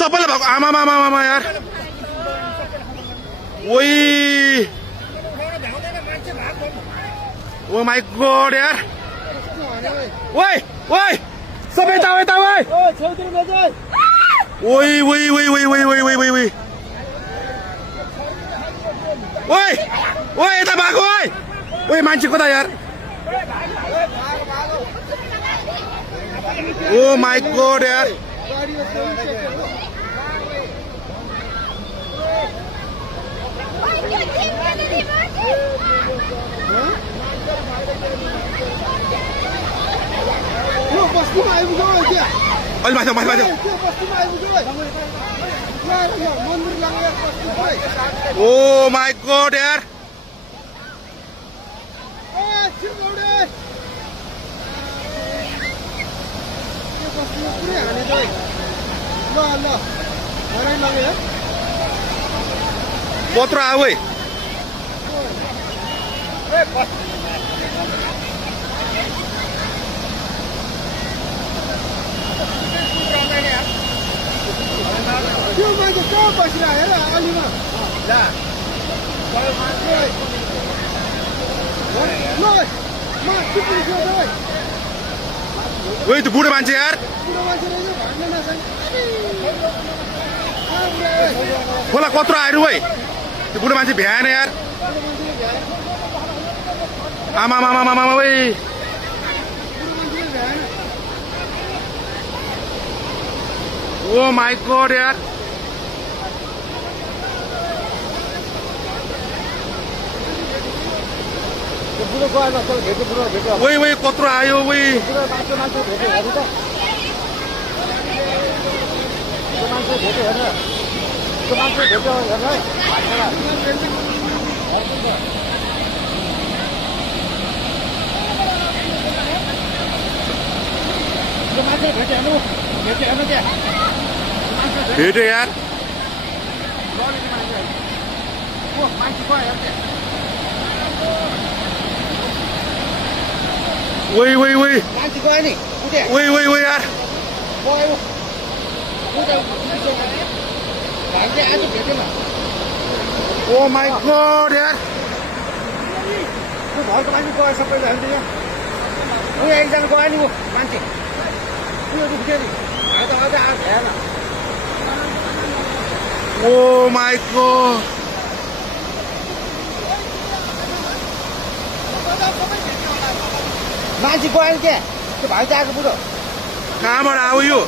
सबैलाई भएको आमा यार ओइ ओ माई गॉड यार ओइ ओइ सबै यता ओइ ओइ ओइ ओइ ओइ ओइ ओइ ओइ ओइ ओइ ओइ ओइ यता भएको ओइ ओइ मान्छे कता यार ओ माई गॉड यार अलि माथि ओ माई गॉड यार कत्रो आऊ है ओइ त्यो बुढो मान्छे यार खोला कत्रो आएर है त्यो बुढो मान्छे भ्याएन यार आमा ओइ ओ माई गॉड यार ओइ ओइ कत्रो आयो ओइ भेट्यो यार ओइ ओइ ओइ ओइ ओइ ओइ यार ओ माई गॉड यार घरको मान्छे गयो सबैजना एकजना गयो नि मान्छे ओ माई गॉड मान्छे गयो नि के त्यो भाइ चाहिँ आएको बुढो कहाँबाट आऊ यो